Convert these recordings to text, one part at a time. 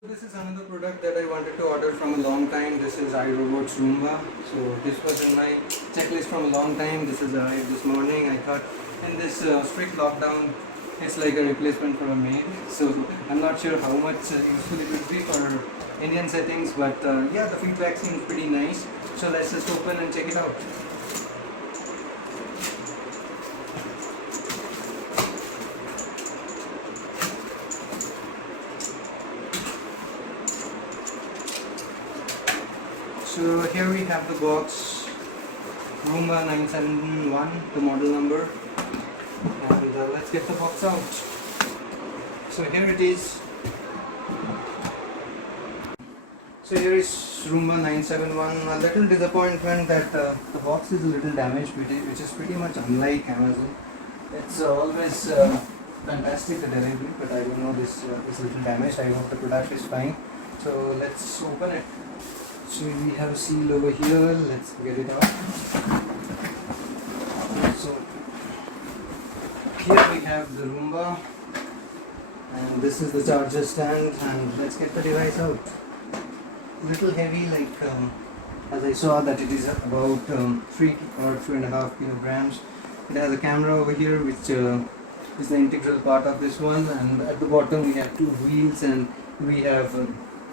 This is another product that I wanted to order from a long time. This is iRobot's Roomba. So this was in my checklist from a long time. This is arrived this morning. I thought in this strict lockdown, it's like a replacement for a maid. So I'm not sure how much useful it would be for Indian settings, but yeah, the feedback seems pretty nice. So let's just open and check it out. So here we have the box, Roomba 971, the model number, and let's get the box out. So here it is. So here is Roomba 971. A little disappointment that the box is a little damaged, which is pretty much unlike Amazon. It's always fantastic, the delivery, but I don't know, this is a little damaged. I hope the product is fine. So let's open it. So we have a seal over here, let's get it out. So here we have the Roomba, and this is the charger stand, and let's get the device out. Little heavy, like as I saw that it is about 3 or 3.5 kilograms. It has a camera over here, which is the integral part of this one, and at the bottom we have 2 wheels, and we have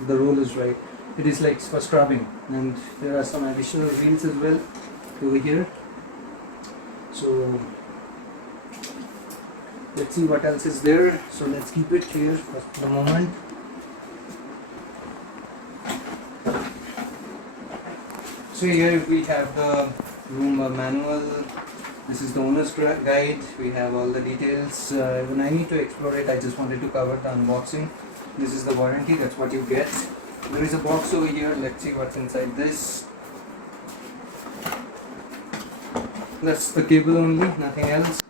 the rollers, right? It is like for scrubbing, and there are some additional wheels as well over here. So let's see what else is there. So let's keep it here for the moment. So here we have the Roomba manual. This is the owner's guide. We have all the details. When I need to explore it, I just wanted to cover the unboxing. This is the warranty, that's what you get. There is a box over here. Let's see what's inside this. That's the cable only, nothing else.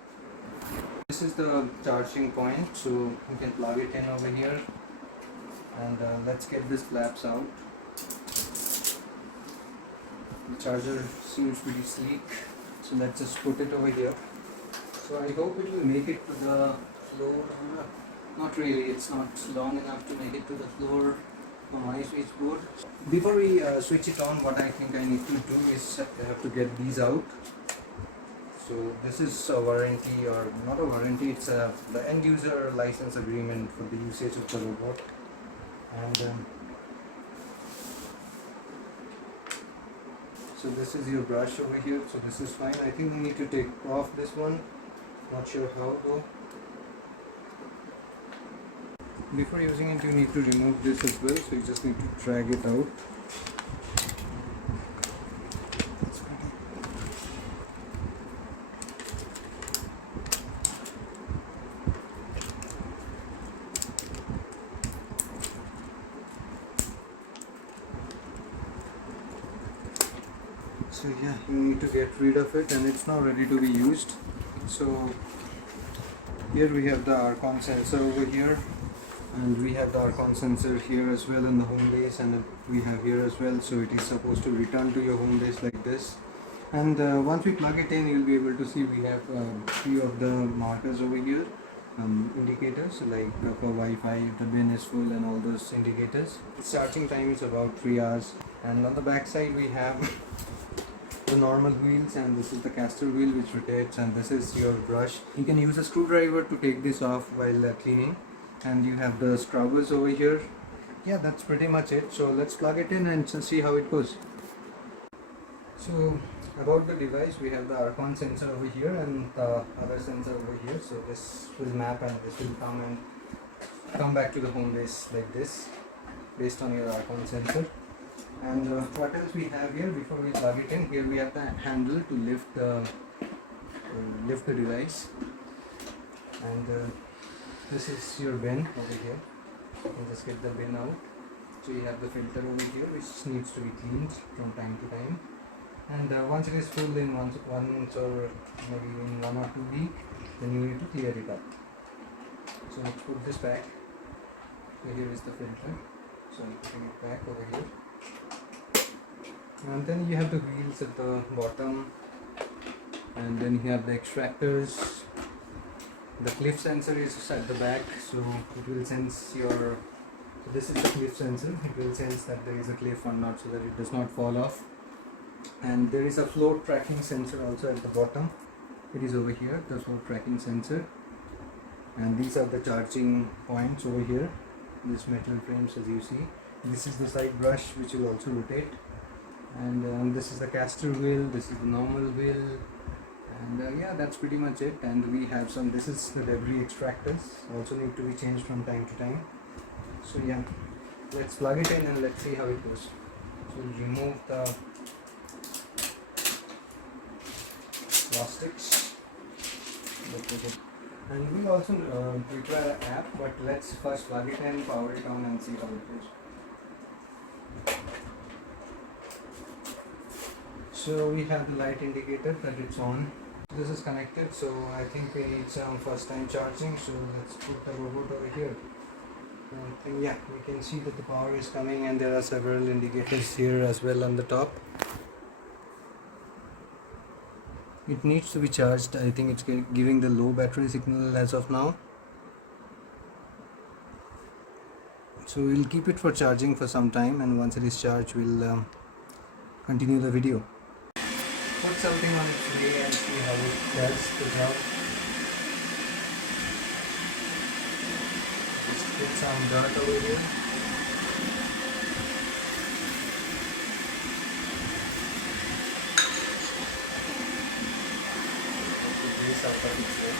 This is the charging point, so you can plug it in over here. And let's get this flaps out. The charger seems pretty sleek, so let's just put it over here. So I hope it will make it to the floor. Not really, it's not long enough to make it to the floor for my switchboard. Before we switch it on, what I think I need to do is I have to get these out. So this is a warranty, or not a warranty, it's the end user license agreement for the usage of the robot. And so this is your brush over here, so this is fine. I think we need to take off this one, not sure how though. Before using it, you need to remove this as well, so you just need to drag it out. So yeah, you need to get rid of it, and it's now ready to be used. So here we have the Archon sensor over here, and we have the Archon sensor here as well in the home base, and we have here as well. So it is supposed to return to your home base like this. And once we plug it in, you'll be able to see we have few of the markers over here, indicators like for Wi-Fi, if the bin is full, and all those indicators. Its charging time is about 3 hours. And on the back side we have the normal wheels, and this is the caster wheel which rotates, and this is your brush. You can use a screwdriver to take this off while cleaning. And you have the scrubbers over here. Yeah, that's pretty much it. So let's plug it in and see how it goes. So about the device, we have the Archon sensor over here and the other sensor over here. So this will map, and this will come back to the home base like this, based on your Archon sensor. And what else we have here before we plug it in? Here we have the handle to lift the device, and this is your bin over here. You can just get the bin out. So you have the filter over here, which needs to be cleaned from time to time. And once it is full in once or maybe in 1 or 2 weeks, then you need to clear it up. So let's put this back. So here is the filter. So I'm putting it back over here. And then you have the wheels at the bottom, and then you have the extractors. The cliff sensor is at the back, so it will sense your So this is the cliff sensor. It will sense that there is a cliff or not, so that it does not fall off. And there is a float tracking sensor also at the bottom. It is over here, the float tracking sensor. And these are the charging points over here. This metal frames, as you see. This is the side brush, which will also rotate. And this is the caster wheel. This is the normal wheel. And yeah, that's pretty much it. And we have some, this is the debris extractors, also need to be changed from time to time. So yeah, let's plug it in and let's see how it goes. So we'll remove the plastics. And we also prepare an app, but let's first plug it in, power it on and see how it goes. So we have the light indicator that it's on. This is connected, so I think we need some first time charging, so let's put the robot over here. And yeah, we can see that the power is coming, and there are several indicators here as well on the top. It needs to be charged. I think it's giving the low battery signal as of now. So we'll keep it for charging for some time, and once it is charged, we'll continue the video. Put something on its way and see how it does the job. Just put some dirt over here. Put this out of its way.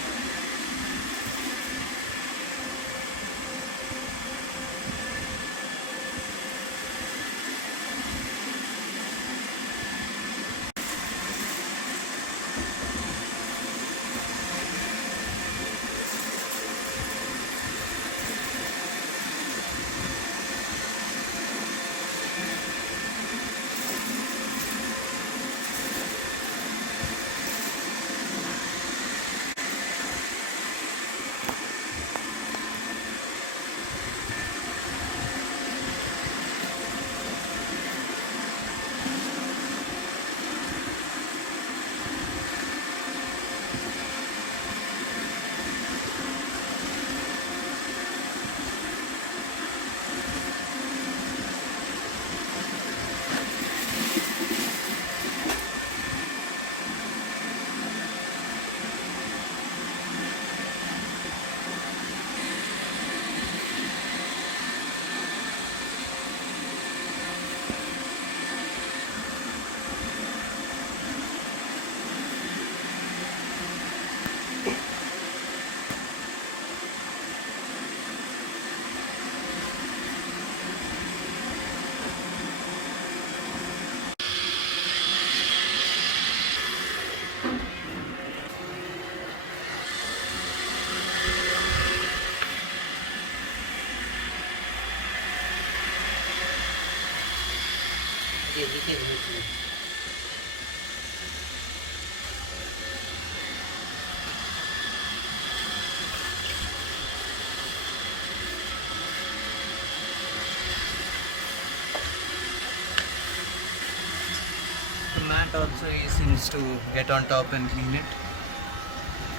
The mat also seems to get on top and clean it,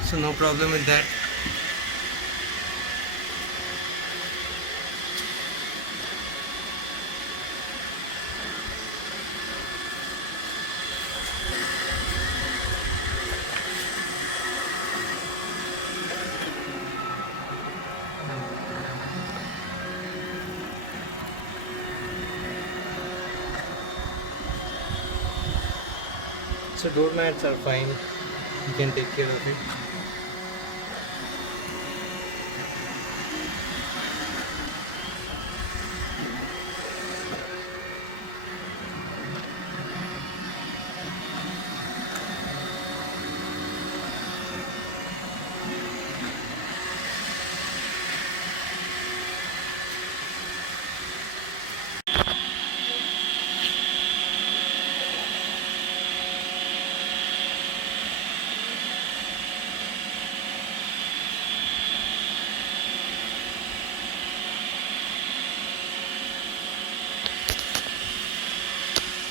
so no problem with that. So door mats are fine, you can take care of it.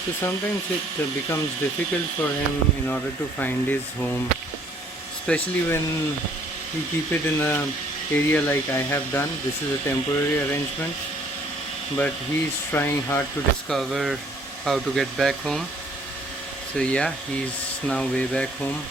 So sometimes it becomes difficult for him in order to find his home, especially when we keep it in a area like I have done. This is a temporary arrangement, but he's trying hard to discover how to get back home. So yeah, he's now way back home.